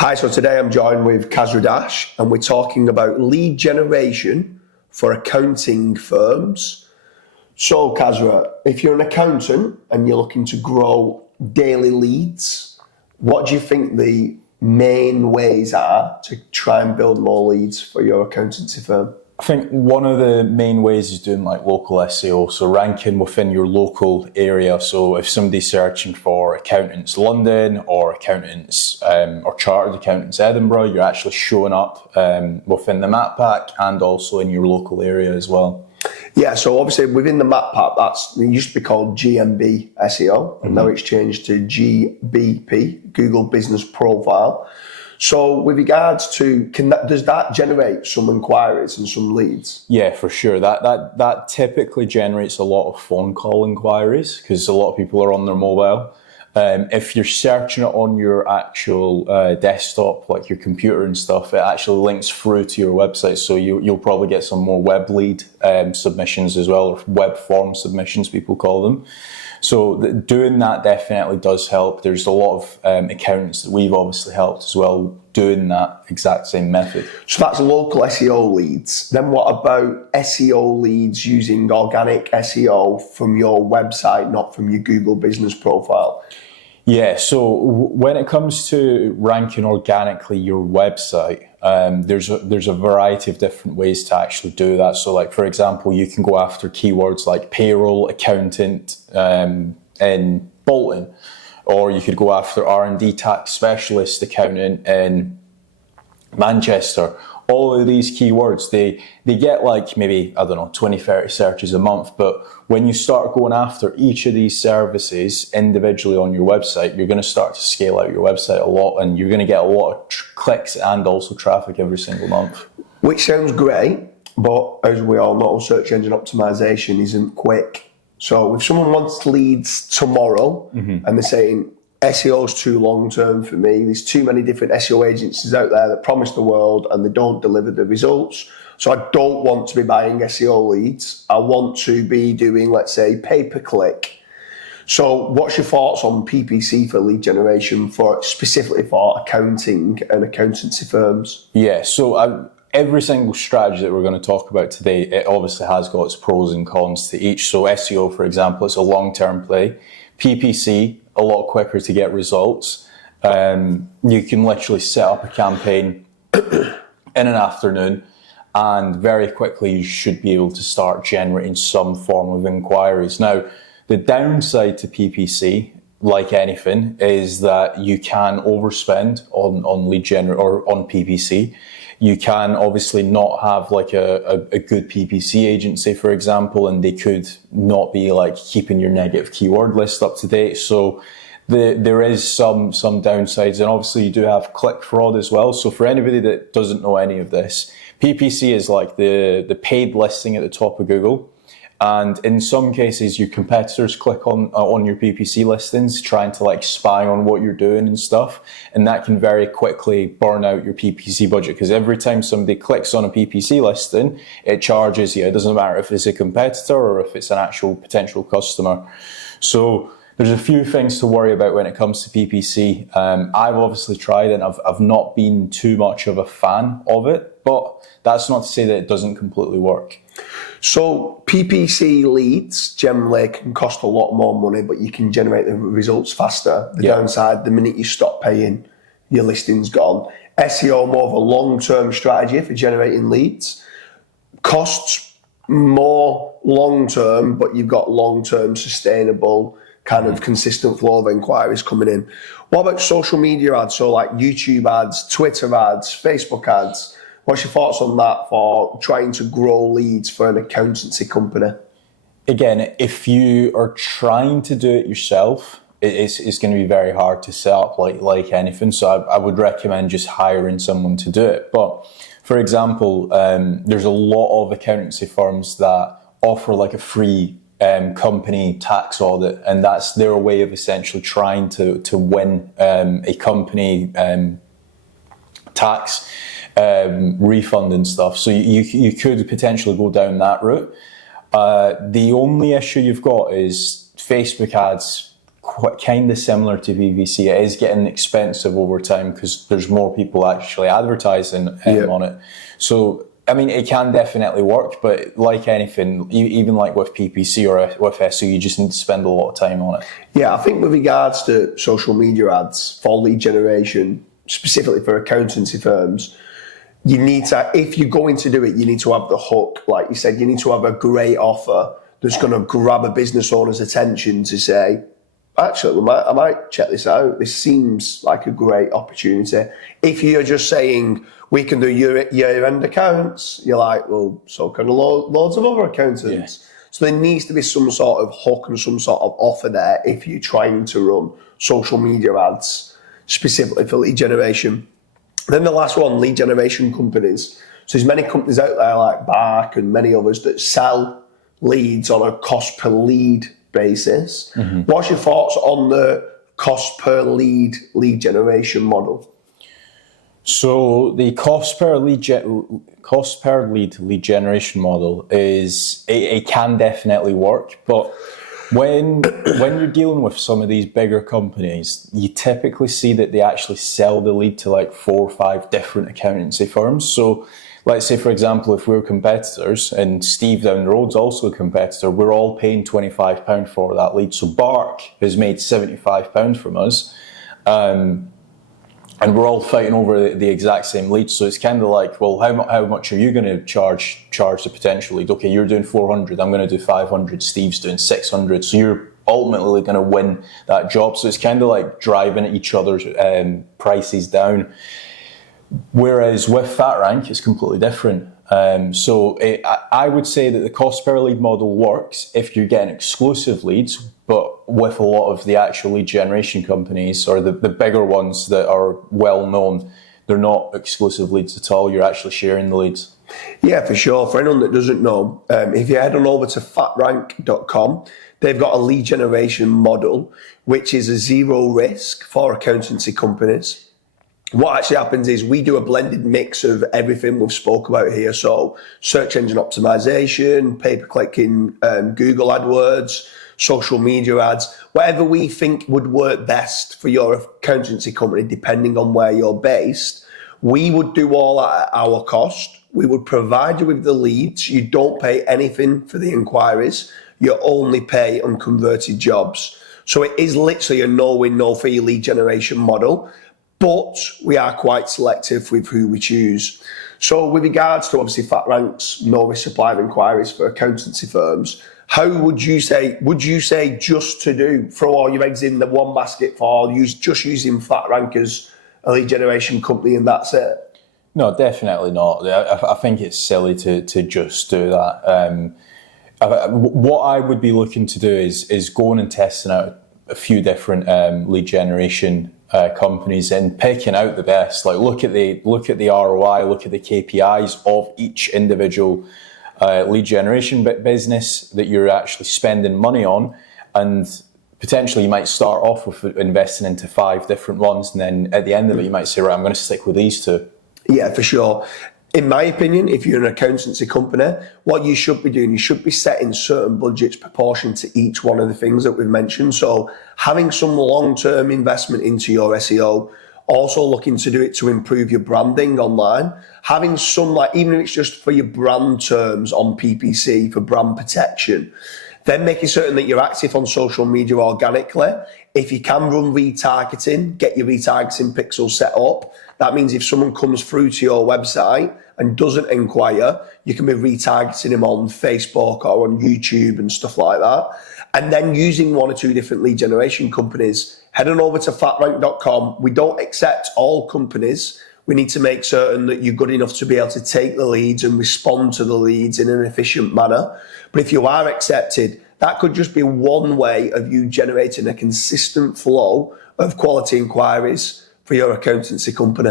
Hi, so today I'm joined with Kaz Dash and we're talking about lead generation for accounting firms. So Kazra, if you're an accountant and you're looking to grow daily leads, what do you think the main ways are to try and build more leads for your accountancy firm? I think one of the main ways is doing like local SEO, so ranking within your local area. So if somebody's searching for accountants London or accountants or chartered accountants Edinburgh, you're actually showing up within the map pack and also in your local area as well. Yeah, so obviously within the map pack, it used to be called GMB SEO, and now it's changed to GBP, Google Business Profile. So with regards to, does that generate some inquiries and some leads? Yeah, for sure. That typically generates a lot of phone call inquiries because a lot of people are on their mobile. If you're searching it on your actual desktop, like your computer and stuff, it actually links through to your website. So you'll probably get some more web lead submissions as well, or web form submissions, people call them. So doing that definitely does help. There's a lot of accountants that we've obviously helped as well doing that exact same method. So that's local SEO leads. Then what about SEO leads using organic SEO from your website, not from your Google Business Profile? Yeah, so when it comes to ranking organically your website, there's a variety of different ways to actually do that. So like, for example, you can go after keywords like payroll accountant in Bolton, or you could go after R&D tax specialist accountant in Manchester. All of these keywords, they get like maybe, 20, 30 searches a month. But when you start going after each of these services individually on your website, you're going to start to scale out your website a lot, and you're going to get a lot of clicks and also traffic every single month. Which sounds great, but as we all know, search engine optimization isn't quick. So if someone wants leads tomorrow and they're saying, SEO is too long term for me, there's too many different SEO agencies out there that promise the world and they don't deliver the results. So I don't want to be buying SEO leads. I want to be doing, let's say, pay-per-click. So what's your thoughts on PPC for lead generation specifically for accounting and accountancy firms? Yeah, so every single strategy that we're going to talk about today, it obviously has got its pros and cons to each. So SEO, for example, it's a long-term play. PPC, a lot quicker to get results. You can literally set up a campaign in an afternoon, and very quickly you should be able to start generating some form of inquiries. Now, the downside to PPC, like anything, is that you can overspend on lead or on PPC. You can obviously not have like a good PPC agency, for example, and they could not be like keeping your negative keyword list up to date. So there is some downsides, and obviously you do have click fraud as well. So for anybody that doesn't know any of this, PPC is like the paid listing at the top of Google. And in some cases, your competitors click on your PPC listings, trying to like spy on what you're doing and stuff. And that can very quickly burn out your PPC budget, because every time somebody clicks on a PPC listing, it charges you. It doesn't matter if it's a competitor or if it's an actual potential customer. So there's a few things to worry about when it comes to PPC. I've obviously tried and I've not been too much of a fan of it, but that's not to say that it doesn't completely work. So PPC leads generally can cost a lot more money, but you can generate the results faster. The downside, the minute you stop paying, your listing's gone. SEO, more of a long-term strategy for generating leads. Costs more long-term, but you've got long-term sustainable kind of consistent flow of inquiries coming in. What about social media ads? So like YouTube ads, Twitter ads, Facebook ads. What's your thoughts on that for trying to grow leads for an accountancy company? Again, if you are trying to do it yourself, it's going to be very hard to set up like anything. So I would recommend just hiring someone to do it. But for example, there's a lot of accountancy firms that offer like a free company tax audit, and that's their way of essentially trying to win a company tax refund and stuff. So you could potentially go down that route. The only issue you've got is Facebook ads kind of similar to PPC. It is getting expensive over time because there's more people actually advertising on it. So, I mean, it can definitely work, but like anything, even like with PPC or with SEO, you just need to spend a lot of time on it. Yeah, I think with regards to social media ads for lead generation, specifically for accountancy firms, you need to, if you're going to do it, you need to have the hook. Like you said, you need to have a great offer that's going to grab a business owner's attention to say, actually, I might check this out. This seems like a great opportunity. If you're just saying, we can do year-end accounts, you're like, well, so can loads of other accountants. Yeah. So there needs to be some sort of hook and some sort of offer there if you're trying to run social media ads specifically for lead generation. Then the last one, lead generation companies. So there's many companies out there like Bark and many others that sell leads on a cost per lead basis. Mm-hmm. What's your thoughts on the cost per lead generation model? So the cost per lead generation model is it can definitely work, but when you're dealing with some of these bigger companies, you typically see that they actually sell the lead to like 4 or 5 different accountancy firms. So let's say, for example, if we're competitors and Steve down the road's also a competitor, we're all paying £25 for that lead. So Bark has made £75 from us. And we're all fighting over the exact same lead. So it's kind of like, well, how much are you going to charge the potential lead? Okay, you're doing 400, I'm going to do 500, Steve's doing 600. So you're ultimately going to win that job. So it's kind of like driving each other's prices down. Whereas with FatRank, it's completely different. I would say that the cost per lead model works if you're getting exclusive leads, but with a lot of the actual lead generation companies or the bigger ones that are well known, they're not exclusive leads at all. You're actually sharing the leads. Yeah, for sure. For anyone that doesn't know, if you head on over to fatrank.com, they've got a lead generation model, which is a zero risk for accountancy companies. What actually happens is we do a blended mix of everything we've spoke about here. So search engine optimization, pay-per-clicking, Google AdWords, social media ads, whatever we think would work best for your accountancy company, depending on where you're based. We would do all at our cost. We would provide you with the leads. You don't pay anything for the inquiries. You only pay on converted jobs. So it is literally a no-win, no-fee lead generation model. But we are quite selective with who we choose. So with regards to obviously FatRank's no risk supply of inquiries for accountancy firms, how would you say just to throw all your eggs in the one basket for just using FatRank as a lead generation company and that's it? No, definitely not. I think it's silly to just do that. What I would be looking to do is going and testing out a few different lead generation companies and picking out the best. Like look at the ROI, look at the KPIs of each individual lead generation business that you're actually spending money on, and potentially you might start off with investing into 5 different ones, and then at the end of it you might say, right, I'm going to stick with these 2. Yeah, for sure. In my opinion, if you're an accountancy company, what you should be doing, you should be setting certain budgets proportion to each one of the things that we've mentioned. So having some long-term investment into your SEO, also looking to do it to improve your branding online, having some, like, even if it's just for your brand terms on PPC for brand protection, then making certain that you're active on social media organically. If you can run retargeting, get your retargeting pixels set up. That means if someone comes through to your website and doesn't inquire, you can be retargeting them on Facebook or on YouTube and stuff like that. And then using 1 or 2 different lead generation companies. Head on over to fatrank.com. We don't accept all companies. We need to make certain that you're good enough to be able to take the leads and respond to the leads in an efficient manner. But if you are accepted, that could just be one way of you generating a consistent flow of quality inquiries for your accountancy company.